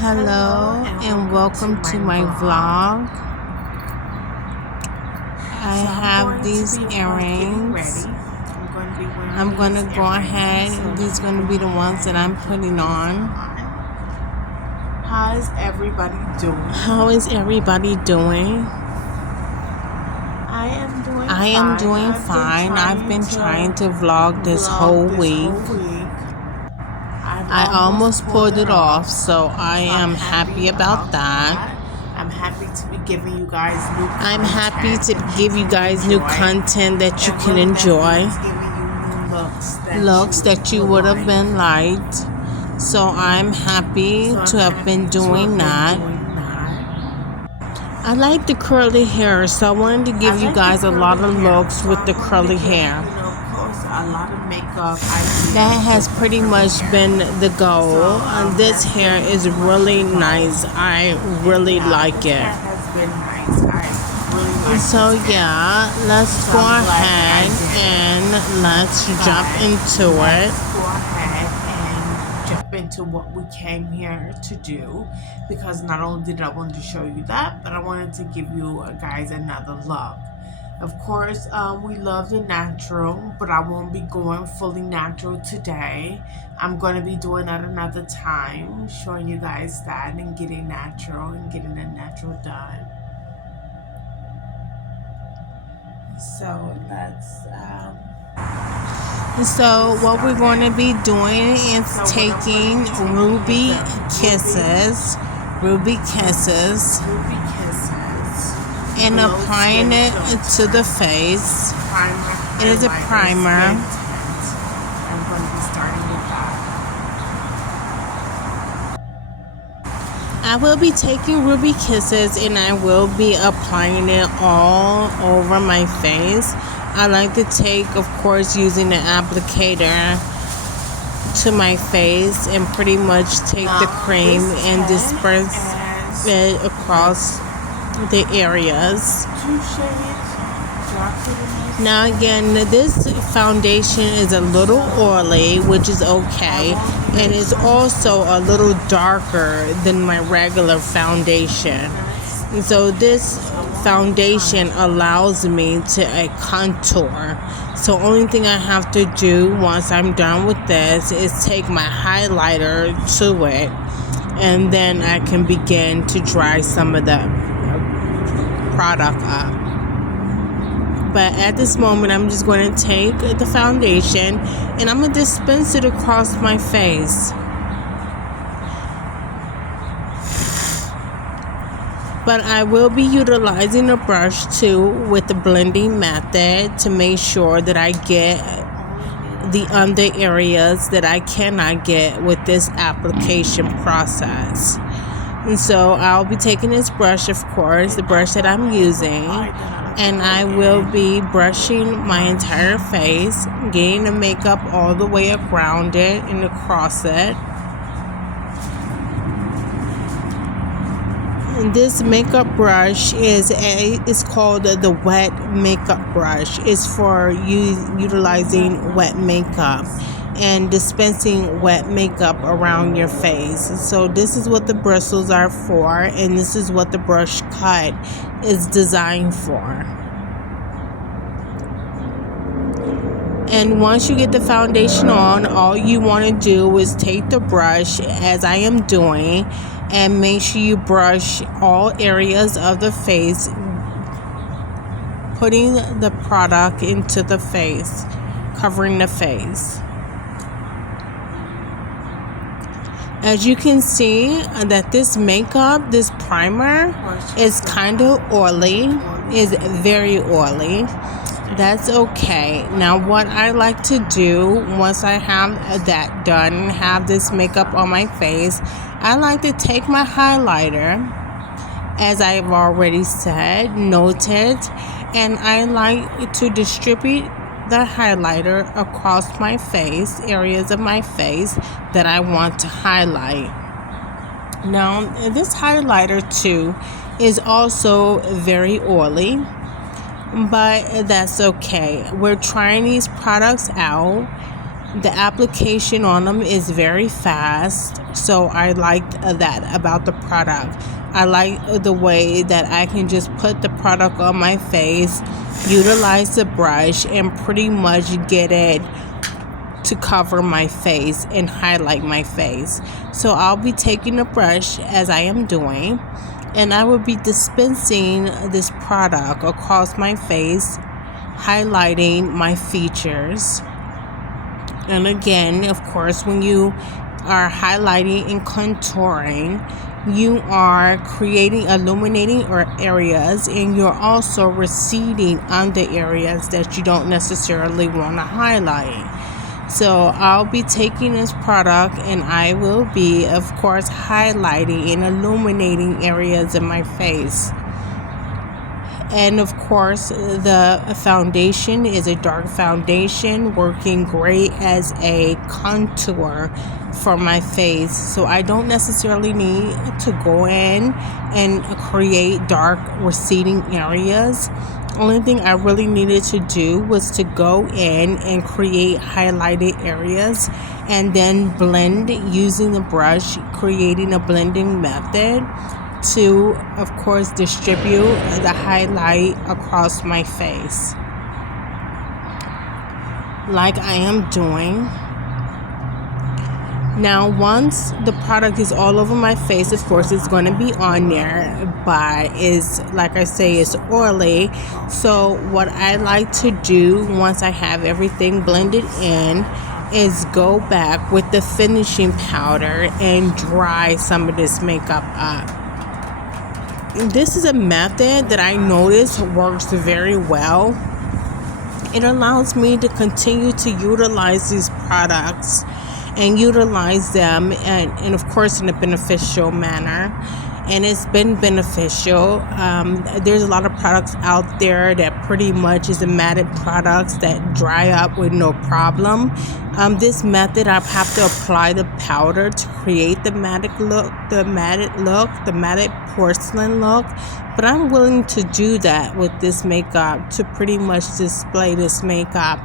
Hello and welcome to my vlog. I have these earrings. I'm going to go ahead. These are going to be the ones that I'm putting on. How is everybody doing? How is everybody doing? I am doing fine. I've been trying to vlog this whole week. I almost pulled it off, so I am happy about that. I'm happy to be giving you guys new content. I'm happy to give you guys new content that you can enjoy. Giving you new looks that you would have been liked. So I'm happy to have been doing that. I like the curly hair, so I wanted to give you guys a lot of looks with the curly hair. A lot of makeup. That has pretty much been the goal. This hair is really nice. I really like it. So yeah, let's go ahead and let's jump into it. Go ahead and jump into what we came here to do, because not only did I want to show you that, but I wanted to give you guys another look. Of course, we love the natural, but I won't be going fully natural today. I'm going to be doing that another time, showing you guys that and getting natural and getting the natural done. So let's... So what we're going to be doing is taking Ruby Kisses, and applying it to the face. It is a primer. I'm going to be starting with that. I will be taking Ruby Kisses and I will be applying it all over my face. I like to take, of course, using the applicator to my face and pretty much take the cream and disperse it across the areas. Now again, this foundation is a little oily, which is okay, and it's also a little darker than my regular foundation. And so this foundation allows me to contour. So only thing I have to do once I'm done with this is take my highlighter to it, and then I can begin to dry some of the product up. But at this moment, I'm just going to take the foundation and I'm going to dispense it across my face. But I will be utilizing a brush too with the blending method to make sure that I get the under areas that I cannot get with this application process. And so I'll be taking this brush, of course, the brush that I'm using, and I will be brushing my entire face, getting the makeup all the way around it and across it. And this makeup brush is called the wet makeup brush. It's for utilizing wet makeup and dispensing wet makeup around your face. So this is what the bristles are for, and this is what the brush cut is designed for. And once you get the foundation on, all you want to do is take the brush, as I am doing, and make sure you brush all areas of the face, putting the product into the face, covering the face. As you can see that this makeup, this primer is kind of oily, is very oily. That's okay. Now what I like to do once I have that done, have this makeup on my face, I like to take my highlighter, as I've already said, noted, and I like to distribute the highlighter across my face, areas of my face that I want to highlight. Now, this highlighter too is also very oily, but that's okay. We're trying these products out The application on them is very fast, so I like that about the product. I like the way that I can just put the product on my face, utilize the brush, and pretty much get it to cover my face and highlight my face. So I'll be taking a brush as I am doing, and I will be dispensing this product across my face, highlighting my features. And again, of course, when you are highlighting and contouring, you are creating illuminating areas, and you're also receding on the areas that you don't necessarily want to highlight. So I'll be taking this product and I will be, of course, highlighting and illuminating areas in my face. And of course, the foundation is a dark foundation, working great as a contour for my face. So I don't necessarily need to go in and create dark receding areas. Only thing I really needed to do was to go in and create highlighted areas and then blend using the brush, creating a blending method to, of course, distribute the highlight across my face like I am doing. Now, once the product is all over my face, of course, it's going to be on there, but is, like I say, it's oily. So what I like to do once I have everything blended in is go back with the finishing powder and dry some of this makeup up. This is a method that I notice works very well. It allows me to continue to utilize these products and utilize them and of course in a beneficial manner. And it's been beneficial. There's a lot of products out there that pretty much is a matted products that dry up with no problem. This method, I have to apply the powder to create the matted porcelain look. But I'm willing to do that with this makeup to pretty much display this makeup.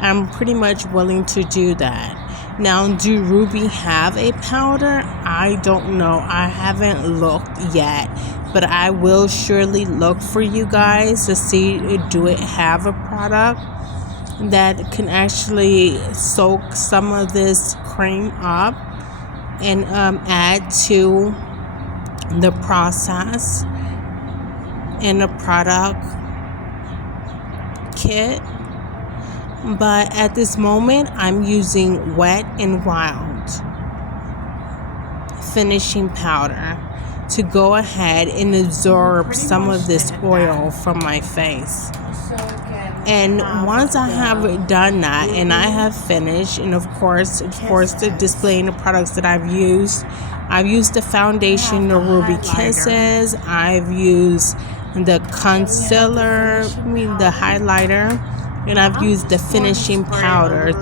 I'm pretty much willing to do that. Now, do Ruby have a powder? I don't know. I haven't looked yet, but I will surely look for you guys to see, do it have a product that can actually soak some of this cream up and add to the process in a product kit. But at this moment, I'm using Wet n Wild finishing powder to go ahead and absorb some of this oil from my face. And once I have done that and I have finished, and of course the displaying the products that I've used the foundation, the Ruby Kisses, I've used the concealer, the highlighter, and I've used the finishing powder.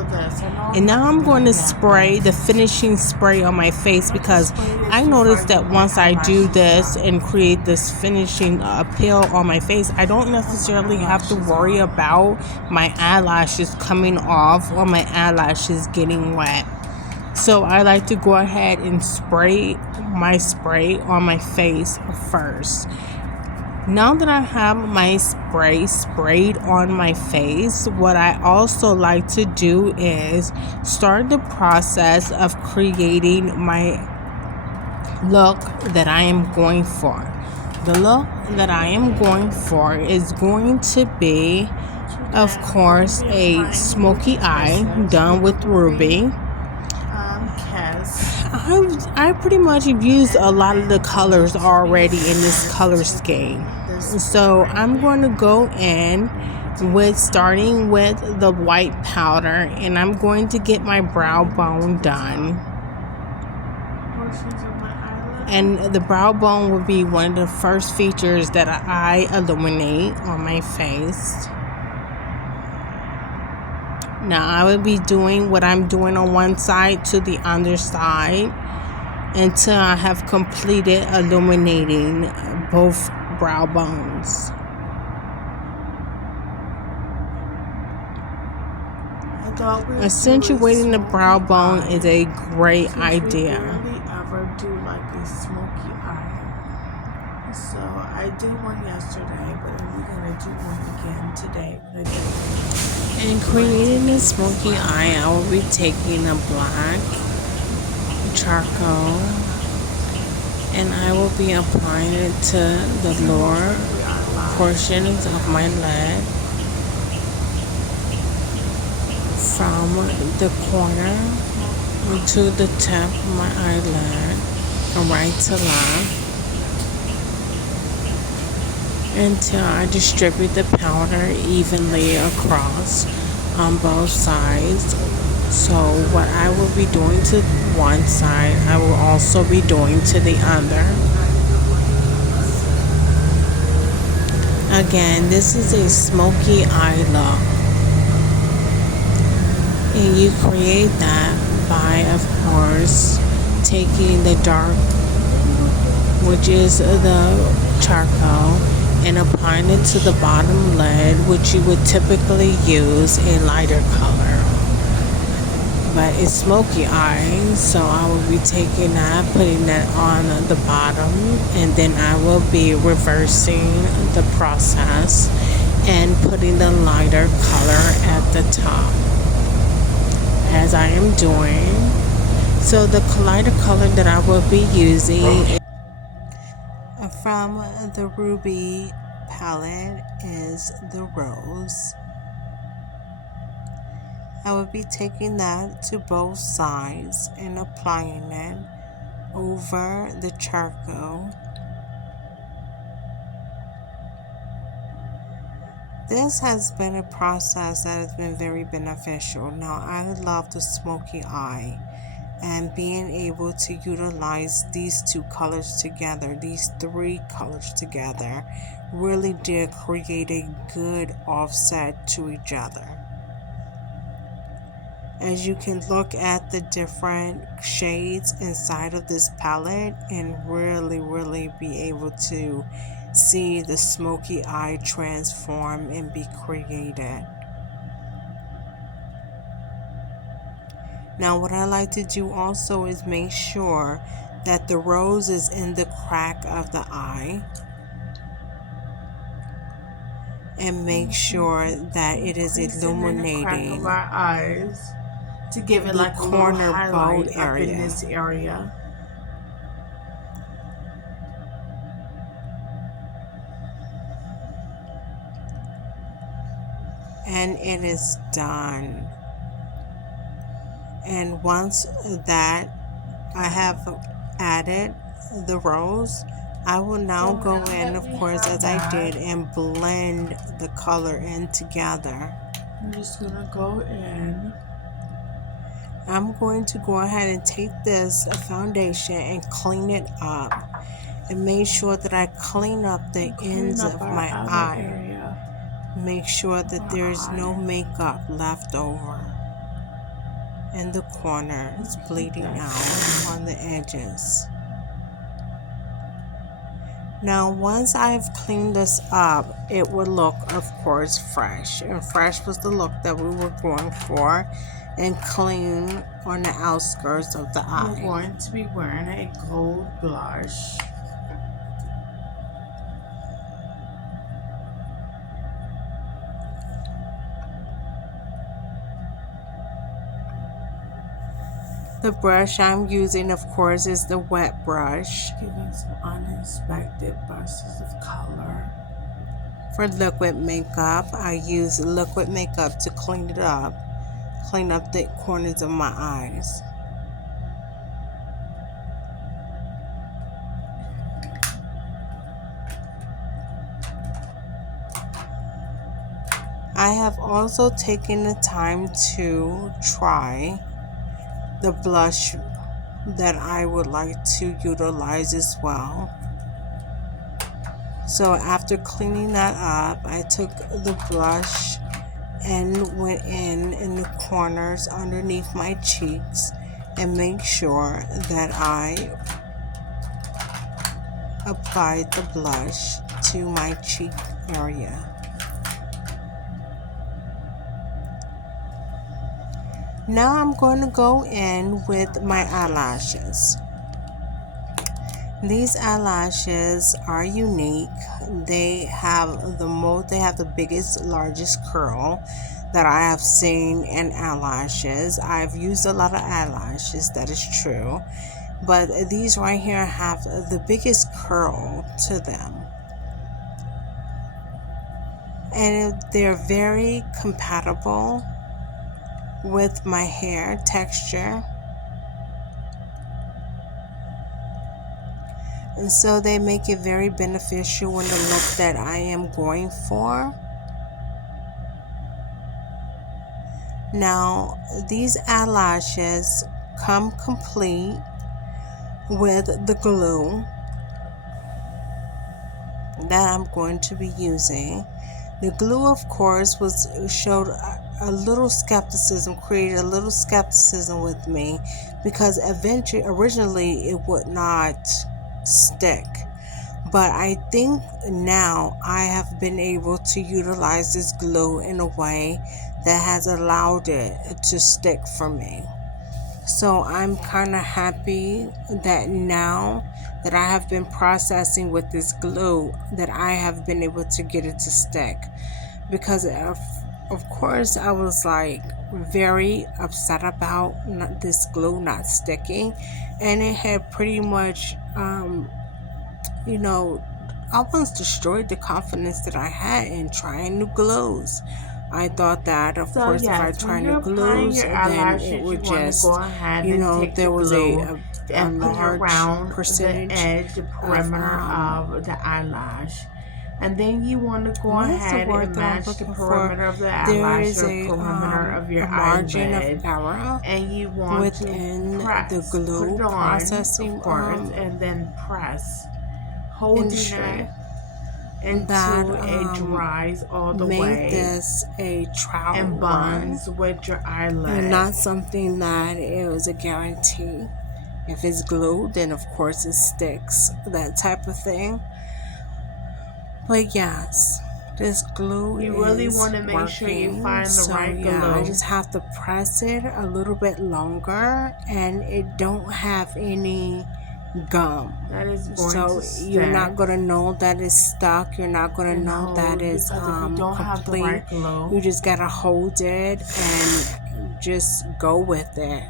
And now I'm going to spray the finishing spray on my face, because I noticed that once I do this and create this finishing peel on my face, I don't necessarily have to worry about my eyelashes coming off or my eyelashes getting wet. So I like to go ahead and spray my spray on my face first. Now that I have my spray sprayed on my face, what I also like to do is start the process of creating my look that I am going for. The look that I am going for is going to be, of course, a smoky eye done with Ruby. I pretty much have used a lot of the colors already in this color scheme. So I'm going to go in with starting with the white powder, and I'm going to get my brow bone done. And the brow bone will be one of the first features that I illuminate on my face. Now I will be doing what I'm doing on one side to the other side until I have completed illuminating both brow bones. Accentuating the brow bone is a great idea. We rarely ever do like a smoky eye. So I did one yesterday, but we're gonna do one again today. In creating a smoky eye, I will be taking a black charcoal and I will be applying it to the lower portions of my lid from the corner to the tip of my eyelid from right to left until I distribute the powder evenly across on both sides. So what I will be doing to one side, I will also be doing to the other. Again, this is a smoky eye look. And you create that by, of course, taking the dark, which is the charcoal, and applying it to the bottom lid, which you would typically use a lighter color. But it's smoky eye, so I will be taking that, putting that on the bottom, and then I will be reversing the process and putting the lighter color at the top, as I am doing. So the lighter color that I will be using from the Ruby palette is the Rose. I will be taking that to both sides and applying it over the charcoal. This has been a process that has been very beneficial. Now, I love the smoky eye, and being able to utilize these two colors together, these three colors together, really did create a good offset to each other. As you can look at the different shades inside of this palette and really be able to see the smoky eye transform and be created. Now what I like to do also is make sure that the rose is in the crack of the eye, and make sure that it is illuminating our eyes to give it the like corner a bone highlight area. up in this area. And it is done. And once that I have added the rose, I will now go in, of course, as I did, and blend the color in together. I'm just gonna go in. I'm going to go ahead and take this foundation and clean it up, and make sure that I clean up the ends of my eye. Area. Make sure that there's no makeup left over in the corners, bleeding out on the edges. Now once I've cleaned this up, it will look, of course, fresh. And fresh was the look that we were going for, and clean on the outskirts of the eye. We're going to be wearing a gold blush. The brush I'm using, of course, is the wet brush. Giving some uninspected bursts of color. For liquid makeup, I use liquid makeup to clean it up. Clean up the corners of my eyes. I have also taken the time to try the blush that I would like to utilize as well. So after cleaning that up, I took the blush and went in the corners underneath my cheeks and make sure that I applied the blush to my cheek area. Now I'm going to go in with my eyelashes. These eyelashes are unique. They have the biggest, largest curl that I have seen in eyelashes. I've used a lot of eyelashes, that is true. But these right here have the biggest curl to them. And they're very compatible with my hair texture. And so they make it very beneficial in the look that I am going for. Now, these eyelashes come complete with the glue that I'm going to be using. The glue, of course, showed a little skepticism, created a little skepticism with me, because originally it would not stick. But I think now I have been able to utilize this glue in a way that has allowed it to stick for me. So I'm kind of happy that now that I have been processing with this glue, that I have been able to get it to stick. Because of course I was like very upset about this glue not sticking, and it had pretty much almost destroyed the confidence that I had in trying new glues. I thought that, of course, if I try new glues, then it would just, there was a large percentage the edge, the perimeter of the eyelash. And then you want to go ahead and match the perimeter of the eyelash or perimeter of your margin eyelid. of error and you want within to press, the glue put it on, processing of course, and then press, holding it until it dries all the way. Make this a trial and bonds with your eyelid. And not something that it was a guarantee. If it's glued, then of course it sticks, that type of thing. But yes, this glue you really want to make sure you find the right glue. I just have to press it a little bit longer, and it don't have any gum. That is going so to stick. You're not gonna know that it's stuck. You're not gonna know that it's complete. Right glue, you just gotta hold it and just go with it.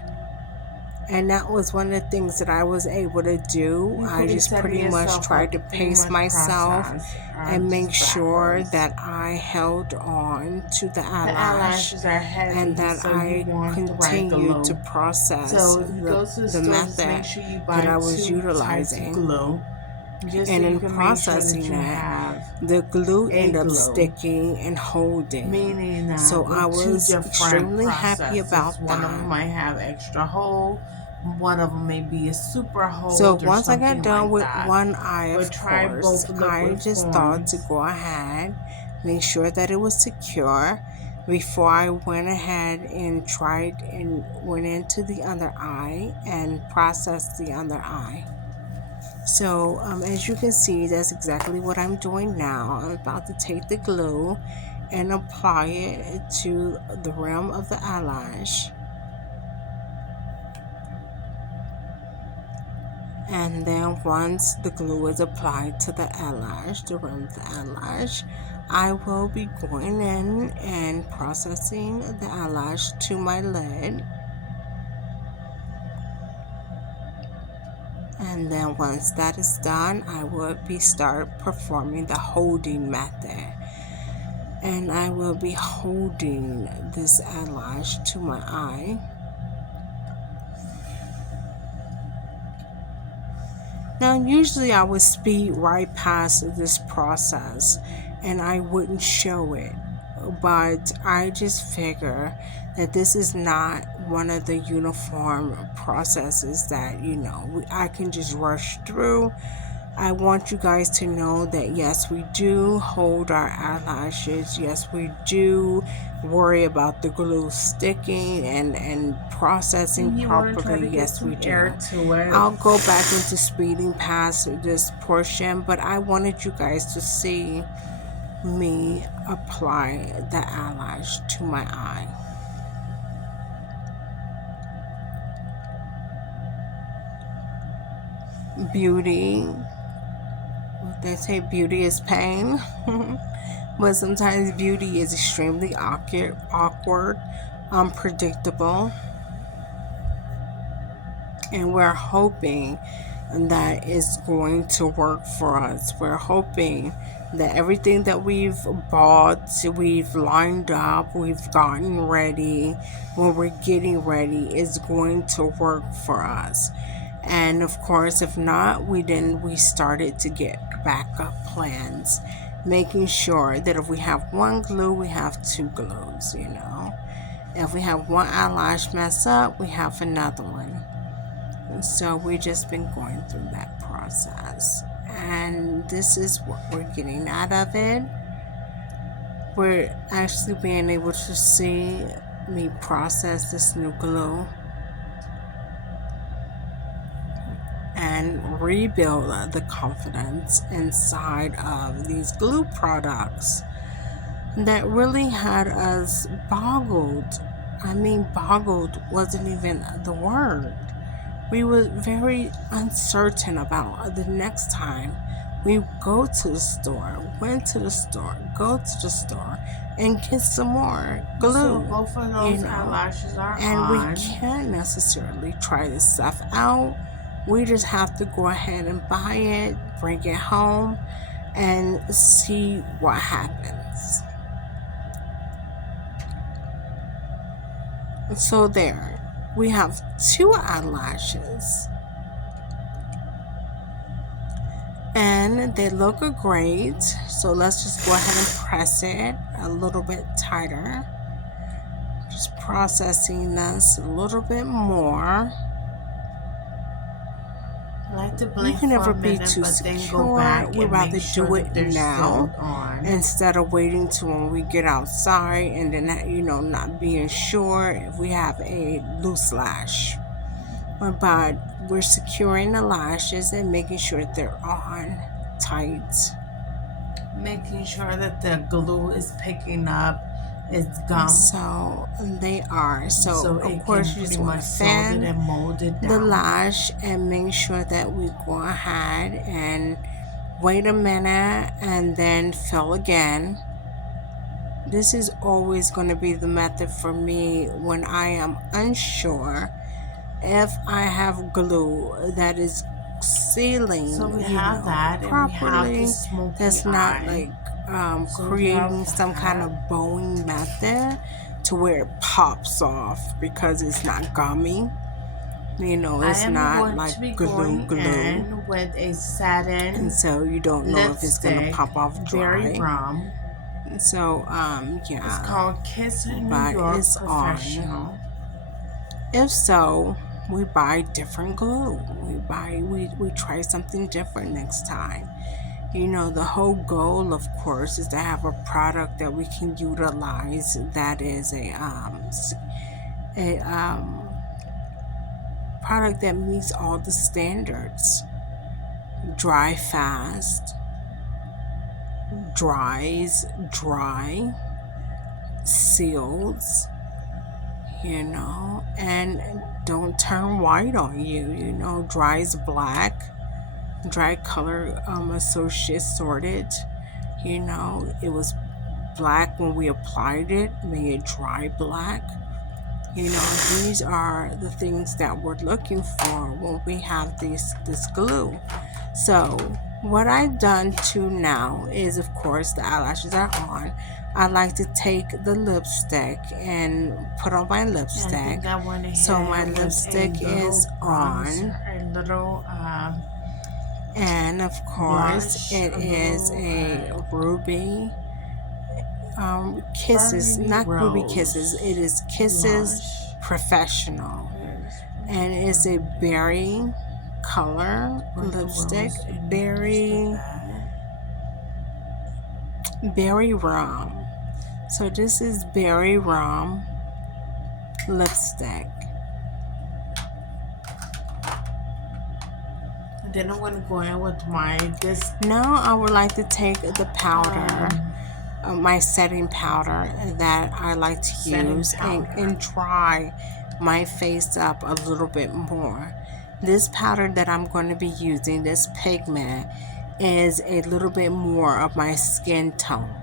And that was one of the things that I was able to do. I just pretty much tried to pace myself and make sure that I held on to the eyelash, and that I continued to process the method that I was utilizing. And in processing the glue ended up sticking and holding. Meaning that so I was extremely happy about that. One of them might have extra hole. One of them may be a super hole. So once I got done with one eye, of course, I just thought to go ahead, make sure that it was secure before I went ahead and went into the other eye and processed the other eye. So as you can see, that's exactly what I'm doing now. I'm about to take the glue and apply it to the rim of the eyelash. And then once the glue is applied to the eyelash, the rim of the eyelash, I will be going in and processing the eyelash to my lid. And then once that is done, I will start performing the holding method. And I will be holding this eyelash to my eye. Now, usually I would speed right past this process and I wouldn't show it, but I just figure that this is not one of the uniform processes that, I can just rush through. I want you guys to know that yes, we do hold our eyelashes. Yes, we do worry about the glue sticking and processing properly. Yes, we do. I'll go back into speeding past this portion, but I wanted you guys to see me apply the eyelash to my eye. beauty, they say beauty is pain. But sometimes beauty is extremely awkward, unpredictable, and we're hoping that it's going to work for us. We're hoping that everything that we've bought, we've lined up, we've gotten ready, when we're getting ready, is going to work for us. And of course, if not, we started to get backup plans, making sure that if we have one glue, we have two glues, you know. If we have one eyelash mess up, we have another one. So we've just been going through that process, and this is what we're getting out of it. We're actually being able to see me process this new glue and rebuild the confidence inside of these glue products that really had us boggled. I mean, boggled wasn't even the word. We were very uncertain about the next time we go to the store, went to the store, go to the store, and get some more glue. So both of those eyelashes are on. We can't necessarily try this stuff out. We just have to go ahead and buy it, bring it home, and see what happens. So there. We have two eyelashes, and they look great. So let's just go ahead and press it a little bit tighter. Just processing this a little bit more. I like to blink you can never for a minute, be too but secure. then go back. We'd rather do it now instead of waiting till when we get outside and then, you know, not being sure if we have a loose lash. But we're securing the lashes and making sure they're on tight. Making sure that the glue is picking up its gum. So they are. So of course you just want to fan and mold it down. the lash and make sure that we go ahead and wait a minute and then fill again. This is always going to be the method for me when I am unsure if I have glue that is sealing. So we have that properly. And we have the smoky that's not like creating some kind of bowing method to where it pops off because it's not gummy. You know, it's not like glue with a satin, and so you don't know if it's gonna pop off dry. Berry Rum. So yeah, it's called Kiss New York Professional. If so, we buy different glue. We try something different next time. You know, the whole goal, of course, is to have a product that we can utilize that is a product that meets all the standards. Dry fast, dries dry, seals, you know, and don't turn white on you, you know, dries black. Dry color associate sorted, you know, it was black when we applied it, made it dry black. You know, these are the things that we're looking for when we have this glue. So what I've done too now is, of course, the eyelashes are on. I like to take the lipstick and put on my lipstick. So my lipstick is on. A little and of course it is a Ruby Kisses, not Ruby Kisses, it is Kisses Professional, and it's a berry color lipstick, berry rum. So this is berry rum lipstick. Then I'm going to go in with this. Now I would like to take the powder, my setting powder that I like to use and dry my face up a little bit more. This powder that I'm going to be using, this pigment, is a little bit more of my skin tone.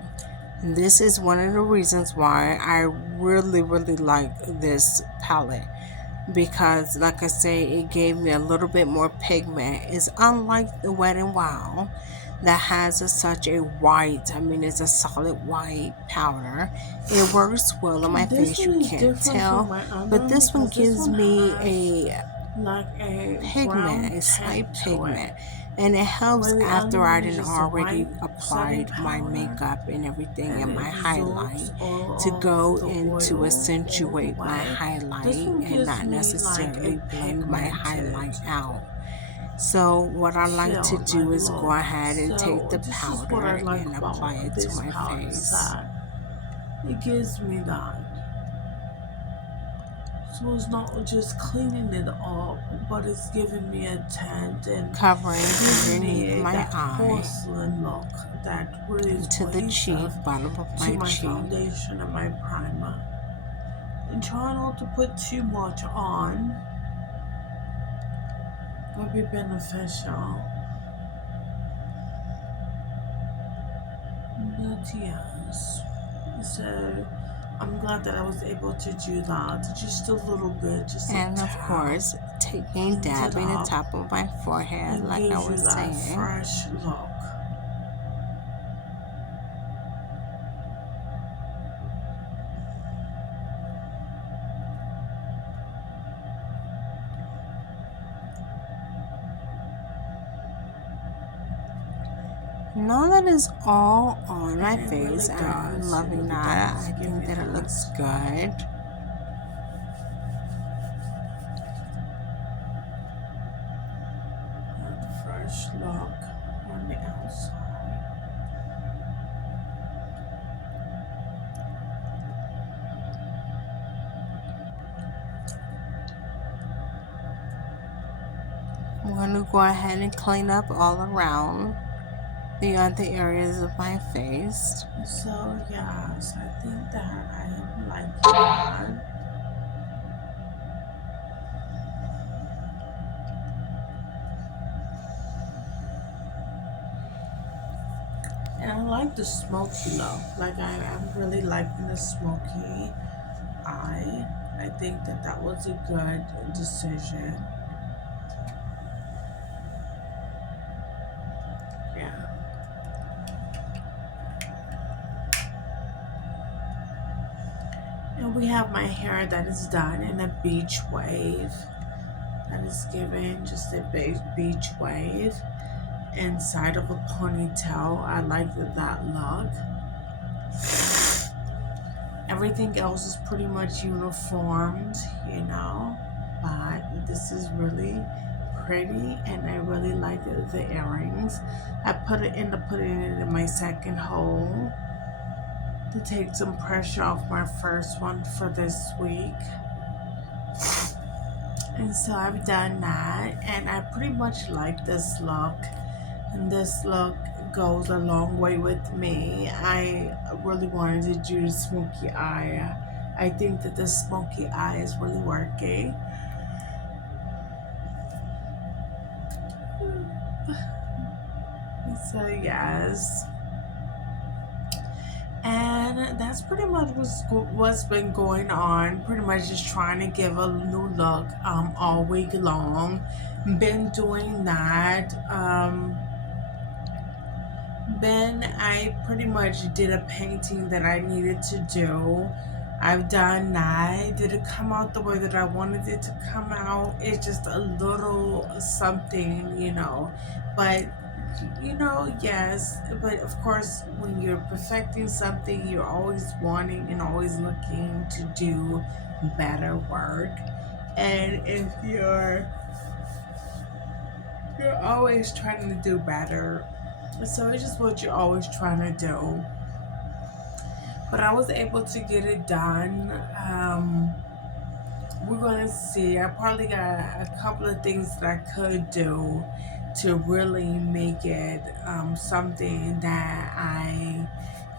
This is one of the reasons why I really like this palette, because like I say, it gave me a little bit more pigment. It's unlike the Wet n Wild that has such a white, it's a solid white powder. It works well on my This face, one you is can't different from tell, my other but one this one because this gives one me has a like a pigment, brown a slight tint to it. pigment, and it helps Where the other after I one is didn't just a already white setting applied my powder makeup and everything and and it my absorbs highlight to all go of the and to oil all the accentuate my way. This highlight one and gives not me like a necessarily blend my pigmented highlight out. So what I like to feel, do like is go look. ahead and take So the this is what I powder like and apply about it to this my powder, is face. that it gives me that. So it's not just cleaning it up, but it's giving me a tint and Covering giving underneath me my that eye, porcelain look that really is to the cheek, cohesive bottom of to my my cheek. foundation and my primer. And try not to put too much on. Would be beneficial. But yes. So I'm glad that I was able to do that. Just a little bit, just a And of tap. course, taking, dabbing the top of my forehead, It like I gives you was that saying. fresh look. Now that it's all on my And it really face, I'm does. It loving really that. does I give think you that it looks good. that fresh look on the outside. I'm going to go ahead and clean up all around the other areas of my face. So yes, I think that I am liking that. And I like the smoky look. Like I'm really liking the smoky eye. I think that that was a good decision. Yeah. And we have my hair that is done in a beach wave. That is given just a beach wave inside of a ponytail. I like that look. Everything else is pretty much uniformed, but this is really pretty and I really like the earrings. I end up putting it in my second hole to take some pressure off my first one for this week. And so I've done that and I pretty much like this look. And this look goes a long way with me. I really wanted to do the smoky eye. I think that the smoky eye is really working. So yes. And that's pretty much what's been going on. Pretty much just trying to give a new look all week long. Been doing that. Then I pretty much did a painting that I needed to do. I've done that. Did it come out the way that I wanted it to come out? It's just a little something, But, yes. But of course, when you're perfecting something, you're always wanting and always looking to do better work. And if you're always trying to do better, so it's just what you're always trying to do. But I was able to get it done. We're going to see. I probably got a couple of things that I could do to really make it something that I,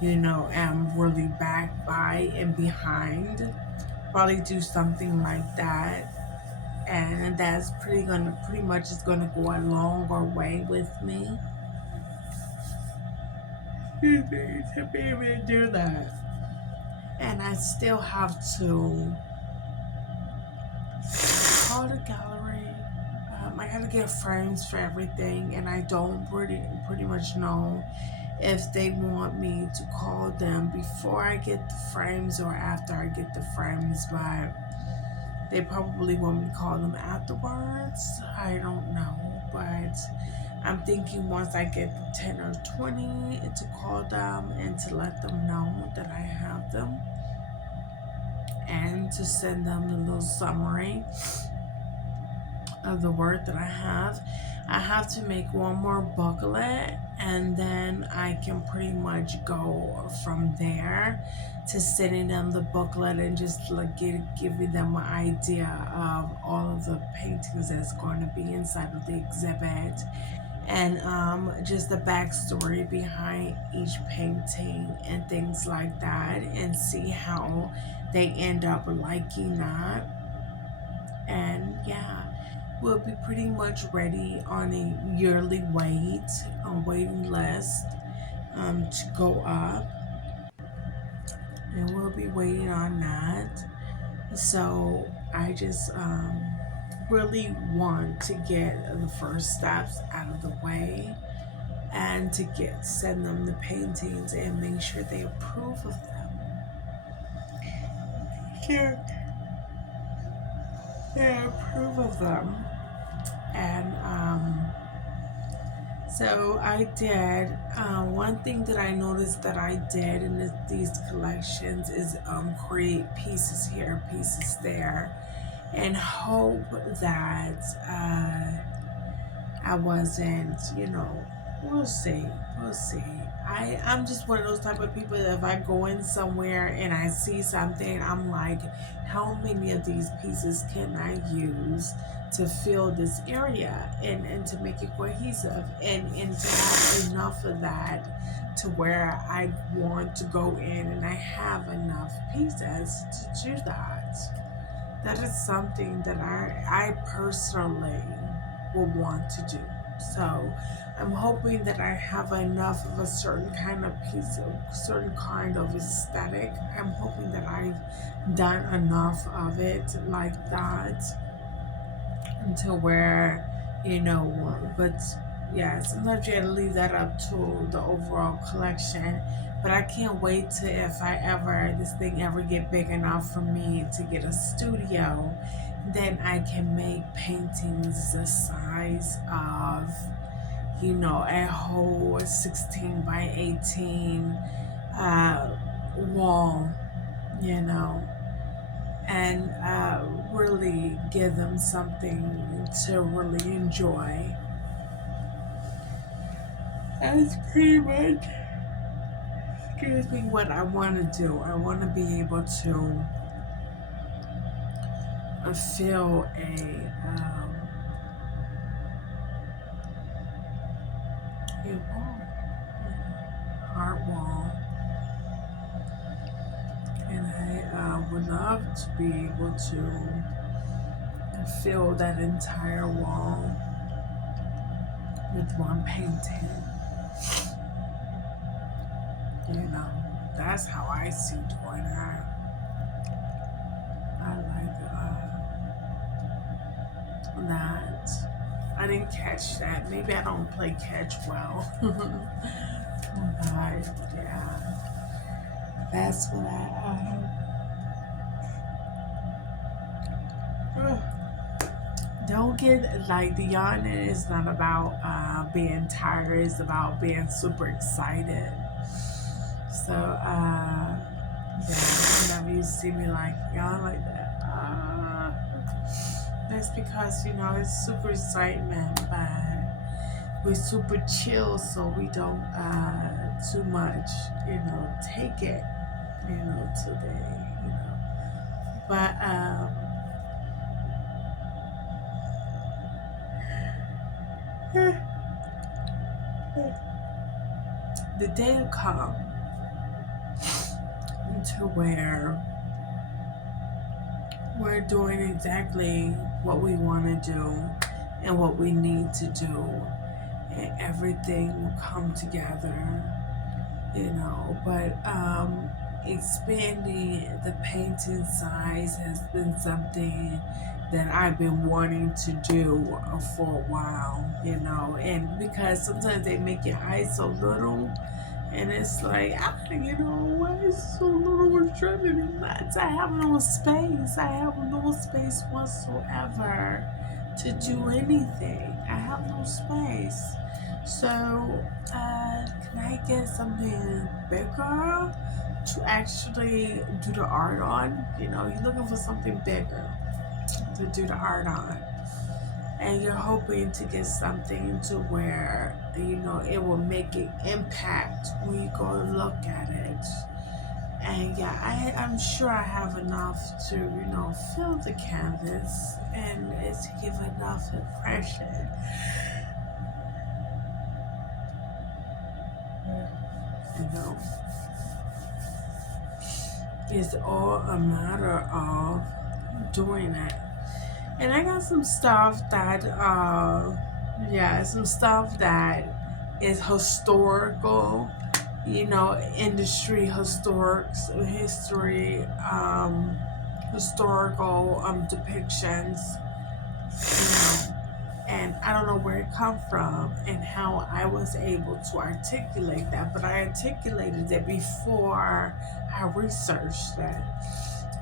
am really backed by and behind. Probably do something like that. and that's pretty much is gonna go a longer way with me to be able to do that. And I still have to call the gallery. I gotta get frames for everything, and I don't pretty much know if they want me to call them before I get the frames or after I get the frames, but they probably want me to call them afterwards. I don't know, but I'm thinking once I get the 10 or 20 to call them and to let them know that I have them and to send them the little summary of the work that I have. I have to make one more booklet, and then I can pretty much go from there to sending them the booklet and just like giving them an idea of all of the paintings that's going to be inside of the exhibit, and just the backstory behind each painting and things like that, and see how they end up liking that. And yeah, we'll be pretty much ready on a yearly waiting list to go up, and we'll be waiting on that. So I just really want to get the first steps out of the way and to send them the paintings and make sure they approve of them. Sure. They approve of them. And so I did. One thing that I noticed that I did in these collections is create pieces here, pieces there, and hope that I wasn't, we'll see. We'll see. I'm just one of those type of people that if I go in somewhere and I see something, I'm like, how many of these pieces can I use to fill this area and to make it cohesive and to have enough of that to where I want to go in and I have enough pieces to do that. That is something that I personally will want to do. So I'm hoping that I have enough of a certain kind of piece, a certain kind of aesthetic. I'm hoping that I've done enough of it like that until where, but yeah, sometimes you gotta leave that up to the overall collection. But I can't wait to if this thing ever get big enough for me to get a studio, then I can make paintings the size of, a whole 16 by 18 wall, and really give them something to really enjoy. That's pretty much, excuse me, what I want to do. I want to be able to fill a wall, art wall, and I would love to be able to fill that entire wall with one painting. That's how I see doing it. I like that. I didn't catch that. Maybe I don't play catch well. But yeah, that's what don't get like the yawning is not about being tired, it's about being super excited. So yeah, whenever you see me like yawn like that, that's because it's super excitement, but we're super chill, so we don't too much, take it, today, but the day will come to where we're doing exactly what we want to do and what we need to do, and everything will come together, you know. But expanding the painting size has been something that I've been wanting to do for a while, you know, and because sometimes they make your eyes so little, and it's like, you know, why is it so little? It's driving me nuts. I have no space. I have no space whatsoever to do anything. I have no space. So, can I get something bigger to actually do the art on? You know, you're looking for something bigger to do the art on. And you're hoping to get something to where, you know, it will make an impact when you go look at it. And yeah, I'm sure I have enough to, you know, fill the canvas and to give enough impression. You know, it's all a matter of doing it. And I got some stuff that, some stuff that is historical, you know, industry historical depictions, you know, and I don't know where it come from and how I was able to articulate that, but I articulated it before I researched that.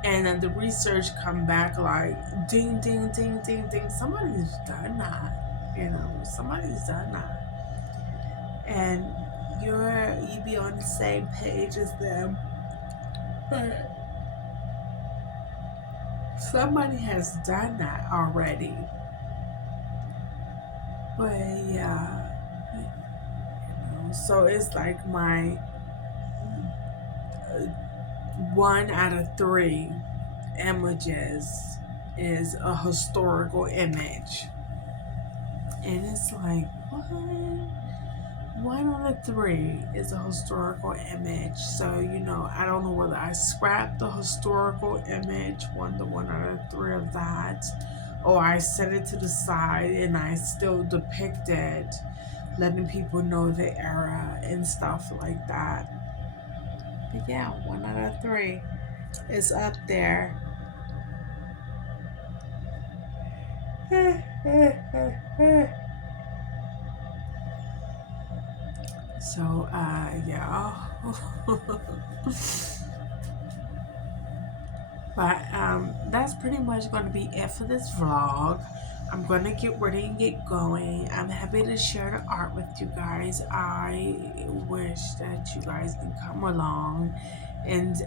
And then the research come back like ding ding ding ding ding, somebody's done that, you know, somebody's done that, and you be on the same page as them, but somebody has done that already. But yeah, you know, so it's like my 1 out of 3 images is a historical image. And it's like, what? 1 out of 3 is a historical image. So, you know, I don't know whether I scrapped the historical image, the 1 out of 3 of that, or I set it to the side and I still depict it, letting people know the era and stuff like that. But yeah, 1 out of 3 is up there. So, yeah. But, that's pretty much going to be it for this vlog. I'm going to get ready and get going. I'm happy to share the art with you guys. I wish that you guys can come along and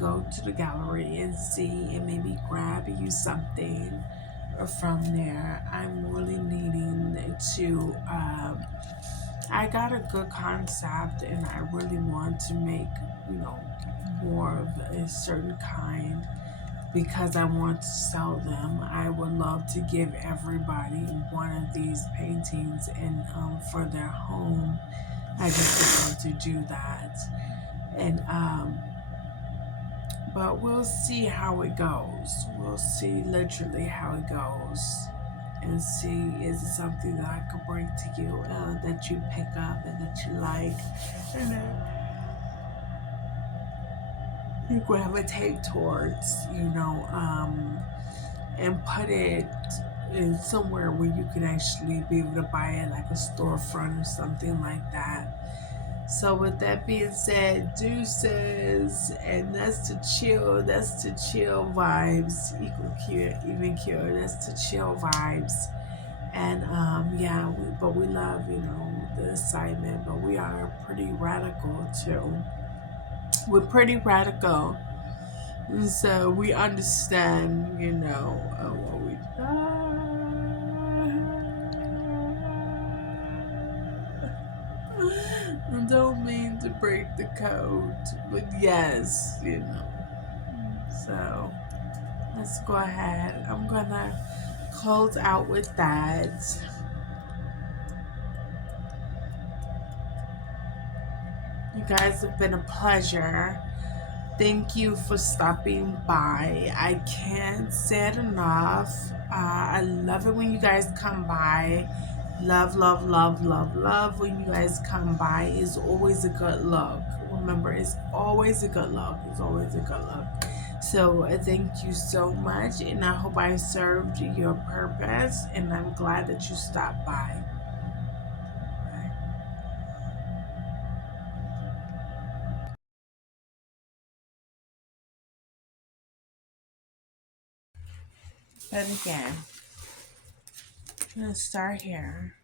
go to the gallery and see and maybe grab you something from there. I'm really needing to, I got a good concept and I really want to make, you know, more of a certain kind because I want to sell them. I would love to give everybody one of these paintings and for their home. I just would love to do that. And but we'll see how it goes. We'll see literally how it goes. And see, is it something that I could bring to you that you pick up and that you like, and then you gravitate towards, you know, and put it in somewhere where you can actually be able to buy it, like a storefront or something like that. So with that being said, deuces, and that's to chill vibes, even cure, that's to chill vibes. And yeah, we love, you know, the assignment, but we are pretty radical too. We're pretty radical, and so we understand, you know, what we I don't mean to break the code, but yes, you know. So let's go ahead. I'm gonna close out with that. You guys have been a pleasure. Thank you for stopping by. I can't say it enough. I love it when you guys come by. Love, love, love, love, love when you guys come by. Is always a good look. Remember, it's always a good look. It's always a good look. So thank you so much, and I hope I served your purpose, and I'm glad that you stopped by. But again, I'm gonna start here.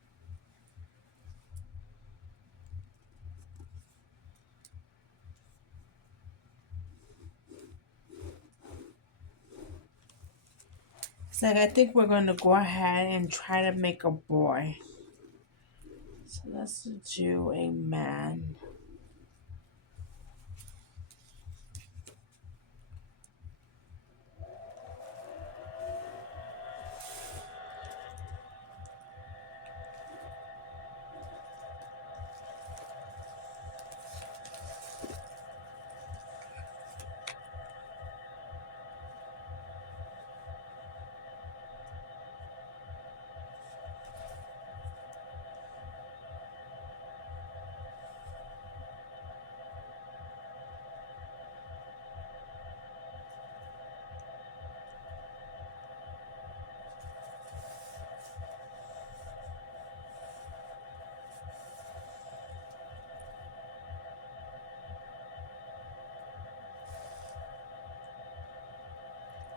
It's like I think we're gonna go ahead and try to make a boy. So let's do a man.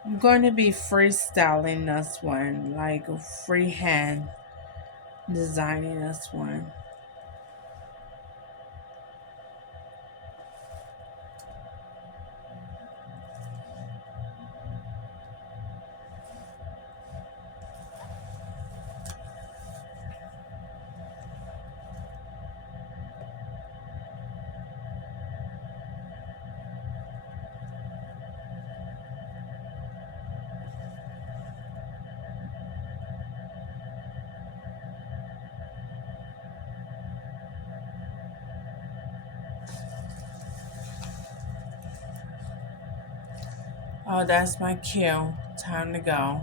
I'm going to be freestyling this one, like freehand designing this one. Oh, that's my cue. Time to go.